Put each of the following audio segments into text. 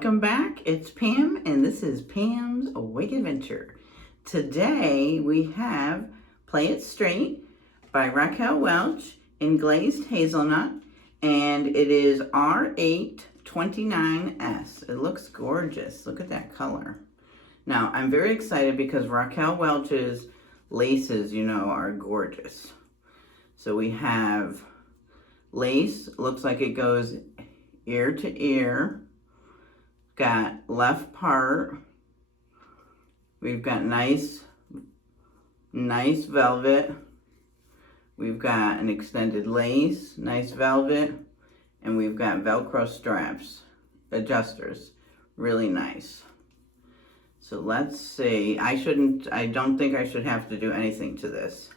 Welcome back. It's Pam, and this is Pam's Wig Adventure. Today we have Play It Straight by Raquel Welch in Glazed Hazelnut, and it is R829S. It looks gorgeous. Look at that color. Now, I'm very excited because Raquel Welch's laces, you know, are gorgeous. So we have lace, looks like it goes ear to ear. Got left part. We've got nice velvet. We've got an extended lace, nice velvet, and we've got Velcro straps, adjusters, really nice. So let's see. I don't think I should have to do anything to this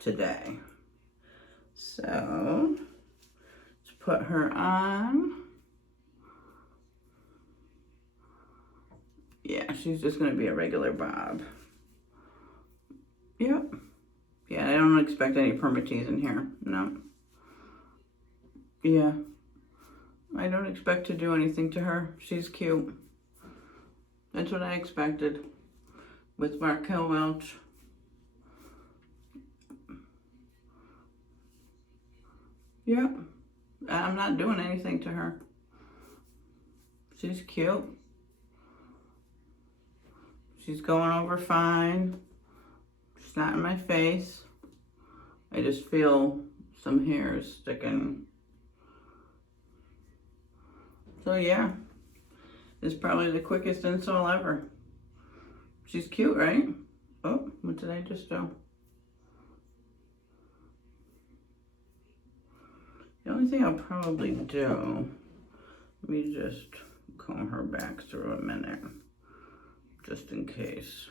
today. So let's put her on. Yeah, she's just going to be a regular bob. Yep. Yeah, I don't expect any permatease in here. No. Yeah. I don't expect to do anything to her. She's cute. That's what I expected with Raquel Welch. Yep. I'm not doing anything to her. She's cute. She's going over fine. She's not in my face. I just feel some hairs sticking. So yeah, it's probably the quickest install ever. She's cute, right? Oh, what did I just do? The only thing I'll probably do, let me just comb her back through a minute, just in case.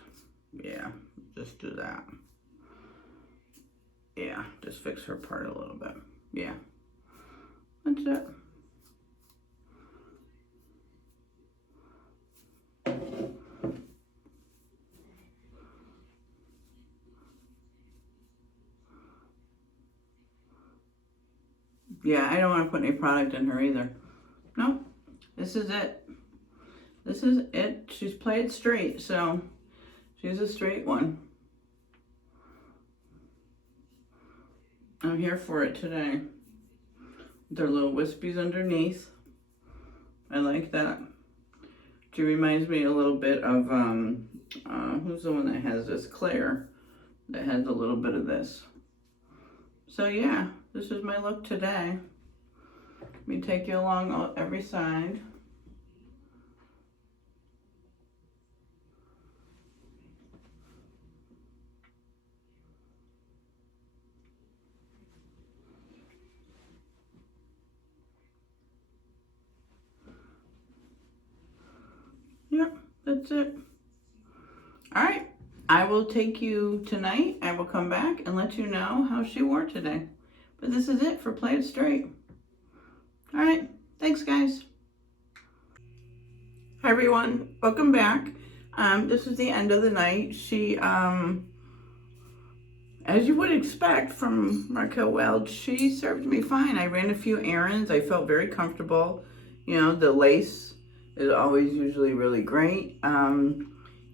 Yeah, just do that. Yeah, just fix her part a little bit. Yeah, that's it. Yeah, I don't want to put any product in her either. No, this is it. This is it. She's played straight, so she's a straight one. I'm here for it today. Their little wispies underneath. I like that. She reminds me a little bit of, who's the one that has this? Claire, that has a little bit of this. So yeah, this is my look today. Let me take you along every side. Yep, that's it. All right, I will take you tonight. I will come back and let you know how she wore today. But this is it for Play It Straight. All right, thanks guys. Hi everyone, welcome back. This is the end of the night. She, as you would expect from Raquel Welch, she served me fine. I ran a few errands. I felt very comfortable. You know, the lace is always usually really great.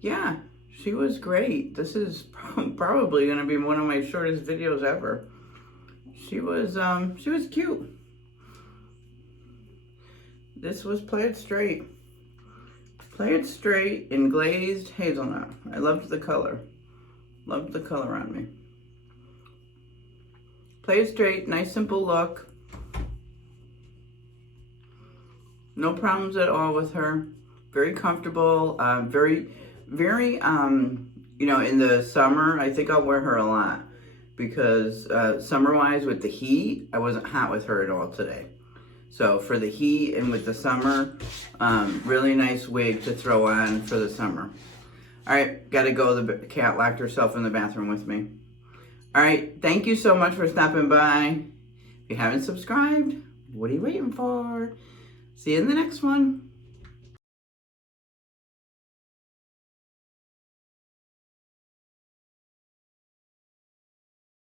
Yeah, she was great. This is probably going to be one of my shortest videos ever. She was cute. This was Play It Straight. Play It Straight in Glazed Hazelnut. I loved the color. Loved the color on me. Play It Straight, nice simple look. No problems at all with her. Very comfortable. Very, you know, in the summer, I think I'll wear her a lot because summer-wise with the heat, I wasn't hot with her at all today. So for the heat and with the summer, really nice wig to throw on for the summer. All right, gotta go. The cat locked herself in the bathroom with me. All right, thank you so much for stopping by. If you haven't subscribed, what are you waiting for? See you in the next one.